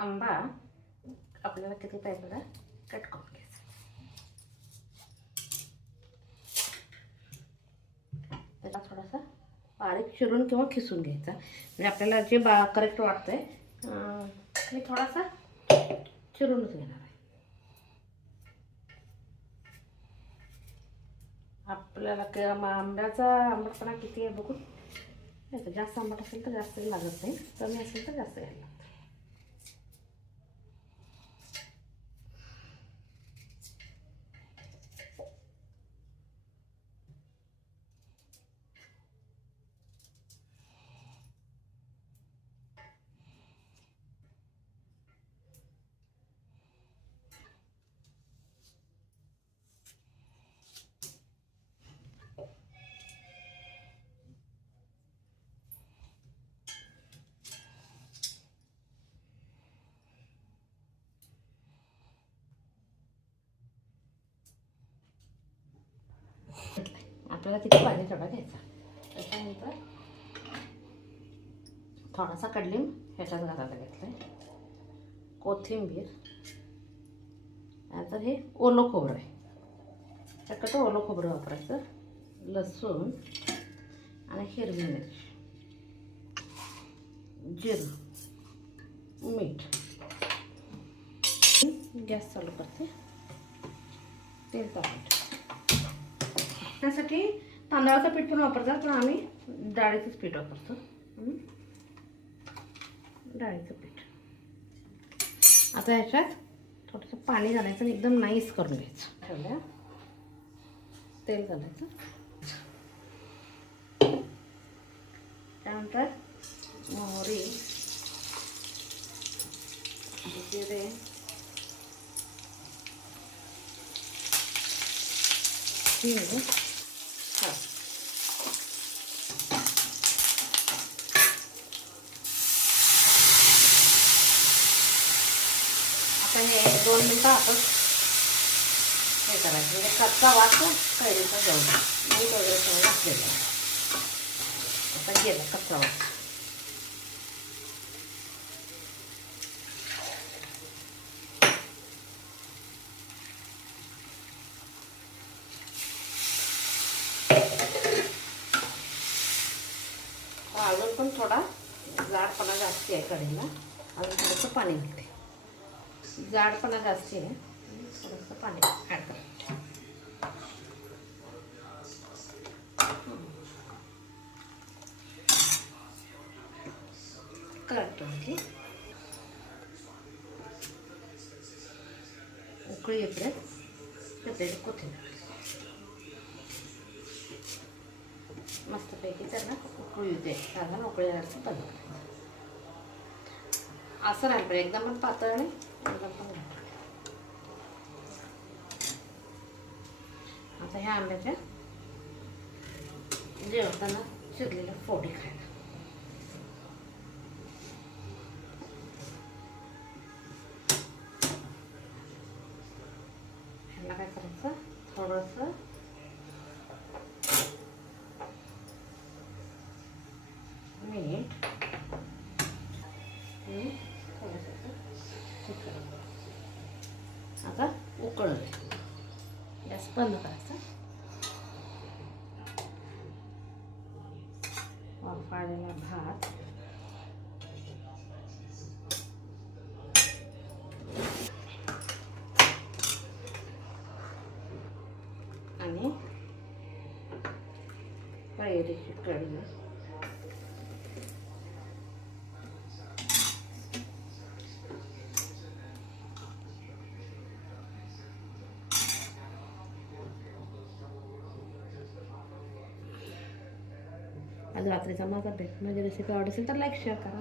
आंबा. आपल्याला किती पाहिजे बघा कट करून घ्यायचा. त्याला थोडासा बारीक चिरून किंवा खिसून घ्यायचा. म्हणजे आपल्याला जे बा करेक्ट वाटतंय आहे मी थोडासा चिरूनच घेणार आहे. आपल्याला क- आंब्याचा आंबटपणा किती आहे बघून? घ्यायचं. जास्त आंबट असेल तर जास्त लागत नाही. कमी असेल तर जास्त घ्यायला लागतं आपल्याला किती पाणी थोडा घ्यायचा? त्याच्यानंतर थोडासा कडलिंब ह्याच्यात घालायला आहे कोथिंबीर. नंतर हे ओलं खोबरं आहे. शक्यतो ओलं खोबरं वापरायचं. लसूण आणि हिरवी मिरची. जिरं. मीठ. गॅस चालू करते. तेल टाकायचं त्यासाठी तांदळाचं पीठ पण वापरतात पण आम्ही. डाळीचंच पीठ वापरतो. डाळीचं पीठ. आता ह्याच्यात थोडंसं पाणी घालायचं आणि एकदम नाईस करून घ्यायचं. ठेवल्या. तेल घालायचं. त्यानंतर मोहरी जिरे हिंग म्हणजे आता हे दोन मिनटं आपण हे करायचं म्हणजे कच्चा वाटतो कैरीचा जाऊ मीठ वगैरे सगळं घातलेलं आहे. आता गेला कच्चा वास. अजून पण थोडा जाडपणा जास्ती आहे कढीला अजून थोडंसं पाणी घेते जाडपणा जास्ती आहे. थोडंसं पाणी ॲड करायचं करतो उकळी येते त्याच्यात कोथिंबीर. मस्तपैकी त्यांना उकळी येते साधारण उकळी यायचं बंद असं राहिलं पाहिजे एकदम पण पातळ नाही एकदम पण आता ह्या आंब्याच्या जेवताना चिरलेल्या फोडी खायला. ह्याला काय करायचं? थोडंसं मीठ आणि थोडंसं तिखट. आता उकळलं गॅस बंद करायचा. वाफाळलेला भात. आणि पायरीची कढी आज रात्रीचा माझा भेट म्हणजे रेसिपी आवडत असेल तर लाईक शेअर करा